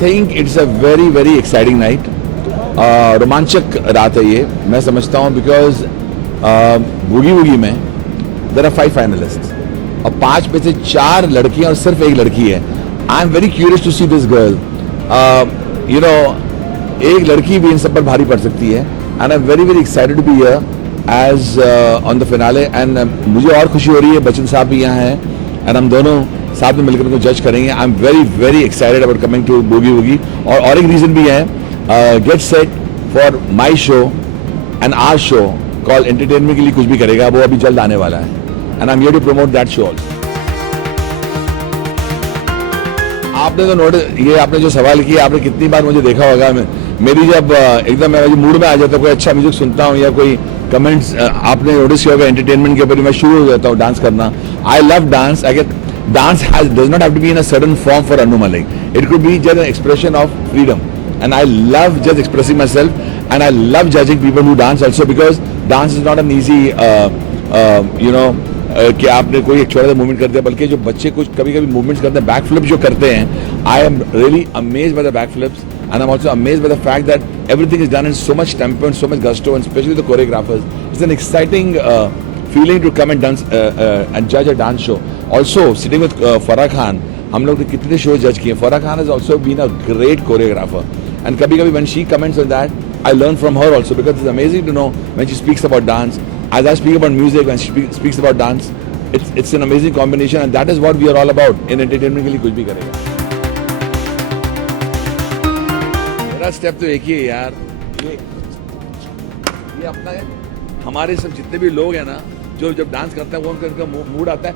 think it's a very very exciting night. रोमांचक रात है ये, मैं समझता हूँ, बिकॉज बूगी वूगी में देयर आर 5 फाइनलिस्ट्स और 5 में से 4 लड़कियां और सिर्फ एक लड़की है. I am very curious to see this girl. You know, एक लड़की भी इन सब पर भारी पड़ सकती है. And I am very very excited to be here as on the finale. And मुझे और खुशी हो रही है, बच्चन साहब भी यहाँ हैं एंड हम दोनों साथ में मिलकर उनको जज करेंगे. I am very very excited about coming to Boogie Woogie. और एक रीजन भी है, get set for my show and our show call entertainment के लिए कुछ भी करेगा, वो अभी जल्द आने वाला है. And I am here to promote that show also. आपने तो नोटिस, ये आपने जो सवाल किया, आपने कितनी बार मुझे देखा होगा. मेरी जब एकदम मैं मूड में आ जाता, कोई अच्छा म्यूजिक सुनता हूँ या कोई कमेंट्स आपने नोटिस किया होगा एंटरटेनमेंट के ऊपर, मैं शुरू हो जाता हूँ डांस करना. I love dance. I get dance does not have to be in a certain form for Anu Malik. It could be just an expression of freedom, and I love just expressing myself, and I love judging people who dance also, because dance is not an easy कि आपने कोई एक छोटा सा movement करते हैं, बल्कि जो बच्चे कुछ कभी कभी मूवमेंट्स करते हैं, बैक फ्लिप जो करते हैं, I am really amazed by the back flips, and I am also amazed by the fact that everything is done in so much tempo and so much gusto, and specially the choreographers. It's an exciting feeling to come and dance and judge a dance show. Also, sitting with Farah Khan, हम लोग ने कितने show जज किए. Farah Khan has also been a great choreographer, and कभी-कभी when she comments on that, I learn from her also, because it's amazing to know when she speaks about dance. As I speak about music, when she speaks about dance, it's an amazing combination, and that is what we are all about in entertainment के लिए कुछ भी करेगा. मेरा step तो एक ही है यार, ये अपना है. हमारे सब जितने भी लोग हैं ना, जो जब डांस करते हैं, वो उनका मूड आता है,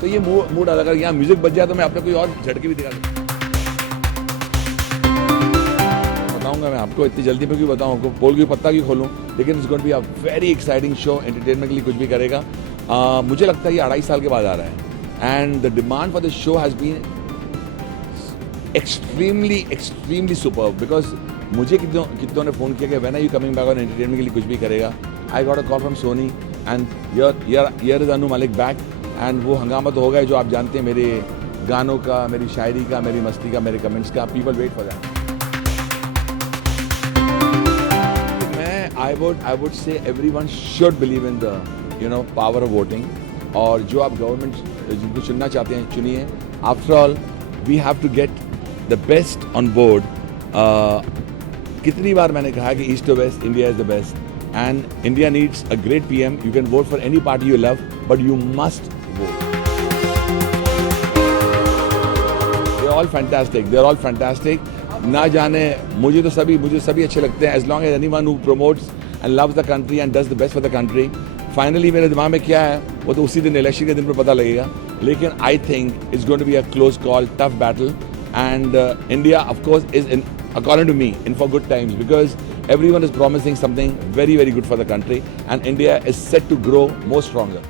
तो ये मूड अलग. अगर यहाँ म्यूजिक बज जाए तो मैं अपने कोई और झटके भी दिखा बताऊंगा. मैं आपको इतनी जल्दी में क्यों बताऊं, आपको पोल की पत्ता क्यों खोलूं, लेकिन it's going to be a very exciting show. Entertainment के लिए कुछ भी करेगा. मुझे लगता है ये 2.5 साल के बाद आ रहा है, and the demand for this show has been extremely superb, because मुझे कितनों ने फोन किया कि when are you coming back on entertainment के लिए कुछ भी करेगा. I got a call from Sony and here is Anu Malik back, and वो हंगामा तो होगा जो आप जानते हैं, मेरे गानों का, मेरी शायरी का, मेरी मस्ती का, मेरे कमेंट्स का. People wait for that. मैं I would say everyone should believe in the power of voting. और जो आप गवर्नमेंट जिनको चुनना चाहते हैं, चुनिए. After all we have to get the best on board. कितनी बार मैंने कहा कि east to west India is the best, and India needs a great PM. You can vote for any party you love, but you must vote. They are all fantastic. ना जाने मुझे सभी अच्छे लगते हैं, as long as anyone who promotes and loves the country and does the best for the country. Finally मेरे दिमाग में क्या है वो तो उसी दिन, इलेक्शन के दिन पर पता लगेगा. लेकिन I think it's going to be a close call, tough battle, and India of course is in, according to me, in for good times, because everyone is promising something very very good for the country, and India is set to grow more stronger.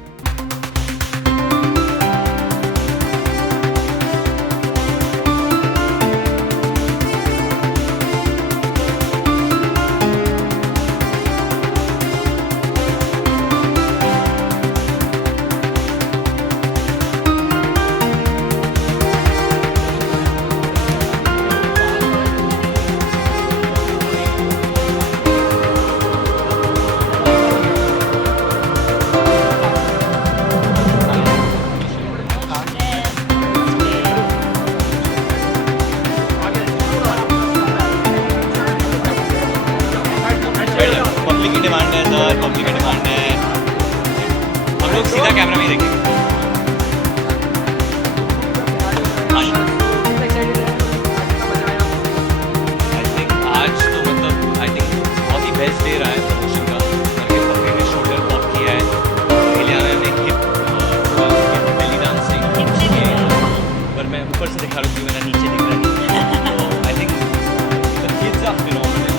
Public की demand है sir, public की demand है. हम लोग सीधा camera में ही देखेंगे. I think आज तो मतलब बहुत ही बेस्ट डे रहा है प्रमोशन का. नरगिस फकरी ने शोल्डर पॉप किया है, इलियाना ने हिप बेली डांसिंग पर मैं ऊपर से दिखा रहा हूँ, मेरा नीचे दिख रहा है. I think the kids are phenomenal.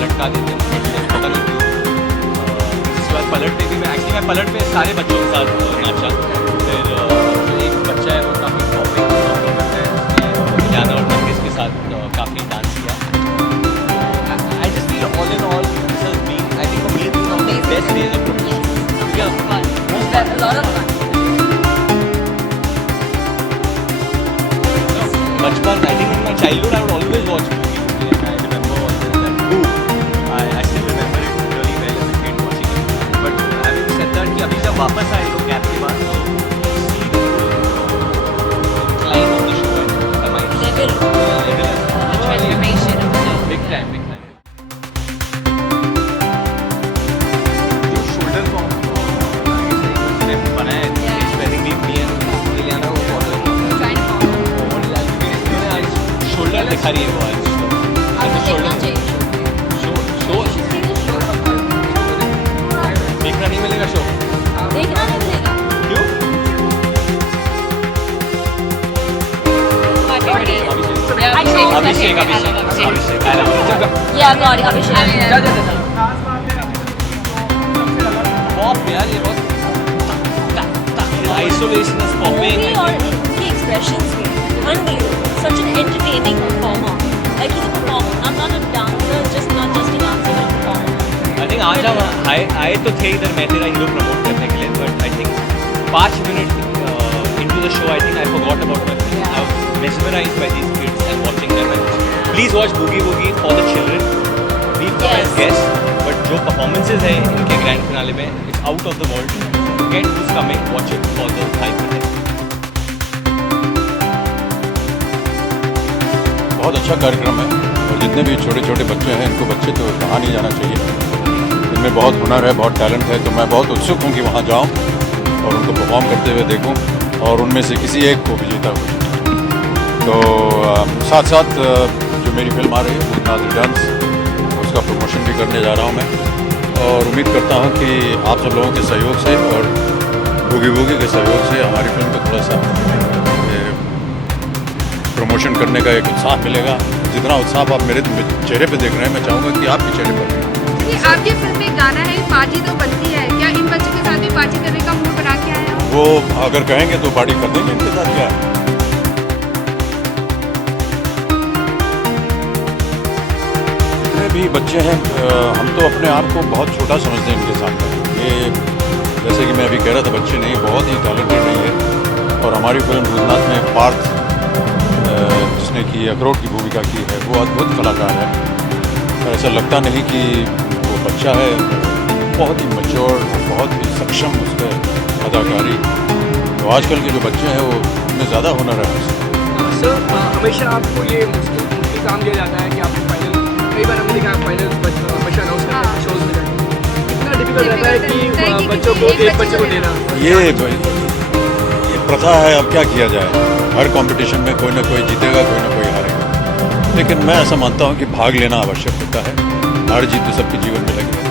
लटका देते हैं मुझे पता नहीं क्यों। उसके बाद पलट पे भी मैं पलट पे सारे बच्चों के साथ नाचा। फिर जो एक बच्चा है वो काफ़ी पॉपिंग करता है, इलियाना और नरगिस के साथ काफ़ी डांस किया। I just feel all in all this has been I think for me one of the best days of promotion. A lot of fun. बचपन I think in my childhood I would always watch movie and I remember also that Boo. I still remember it really well as a kid watching it. But having said that कि अभी जब वापस आए लोग gap के बाद तो see the incline of the show and my Level. level is The transformation of the show. big time. जो shoulder को उसने बनाया है Yeah. basically me and Ileana को follow Trying to follow. Shoulder दिखा रही है वो आज आपको देखना चाहिए show show You should see the show. देखना नहीं मिलेगा शो देखना नहीं मिलेगा. क्यों My favorite is Abhishek Abhishek. Abhishek I love Abhishek. Yeah, God, Abhishek. Pop यार ये बहुत आइसोलेशन इज पॉपिंग Movie और इनके expressions भी unbelievable. Such an entertaining performer. Like he's a performer. I'm not a dancer, not just a dancer, but a performer. I think आज हम आए तो थे इधर मैं तेरा हीरो प्रमोट करने के लिए but I think 5 minute into the show I think I forgot about my film. I was mesmerized by these kids and watching them and please watch Boogie Woogie for the children. We've come as Yes. guests but जो performances है इनके grand finale में it's out of the world. Forget who's coming, watch it for the 5 minutes. बहुत अच्छा कार्यक्रम है और जितने भी छोटे छोटे बच्चे हैं इनको बच्चे तो कहाँ नहीं जाना चाहिए। इनमें बहुत हुनर है, बहुत टैलेंट है, तो मैं बहुत उत्सुक हूँ कि वहाँ जाऊँ और उनको परफॉर्म करते हुए देखूँ और उनमें से किसी एक को विजेता हो। तो साथ साथ जो मेरी फिल्म आ रही है भूतनाथ रिटर्न्स उसका प्रमोशन भी करने जा रहा हूँ मैं और उम्मीद करता हूँ कि आप सब लोगों के सहयोग से और बूगी वूगी के सहयोग से हमारी फिल्म को थोड़ा सा प्रमोशन करने का एक उत्साह मिलेगा। जितना उत्साह आप मेरे चेहरे पे देख रहे हैं मैं चाहूँगा कि आपके चेहरे पर भी। कि आपकी फिल्म में गाना है पार्टी तो बनती है, क्या इन बच्चों के साथ भी पार्टी करने का मूड बना के आए हो? वो अगर कहेंगे तो पार्टी कर देंगे, इनके साथ क्या है। जितने भी बच्चे हैं हम तो अपने आप को बहुत छोटा समझते हैं इनके सामने। ये जैसे कि मैं अभी कह रहा था बच्चे नहीं, बहुत ही टैलेंटेड नहीं है और हमारी फिल्म भूतनाथ में पार्थ जिसने की अखरोट की भूमिका की है वो अद्भुत कलाकार है। ऐसा लगता नहीं कि वो बच्चा है, बहुत ही मैच्योर, बहुत ही सक्षम उसका अदाकारी। तो आजकल के जो बच्चे हैं वो उनमें ज़्यादा हुनर है। सर हमेशा आपको ये मुश्किल काम दिया जाता है कि आपको फाइनल कई बार हमने देखा फाइनल हमेशा अनाउंस करते हैं शोज में जाके कितना डिफिकल्ट रहता है कि बच्चों को एक बच्चे को देना। ये प्रथा है, अब क्या किया जाए। हर कंपटीशन में कोई ना कोई जीतेगा, कोई ना कोई हारेगा, लेकिन मैं ऐसा मानता हूँ कि भाग लेना आवश्यक होता है। हार जीत तो सबके जीवन में लगी है।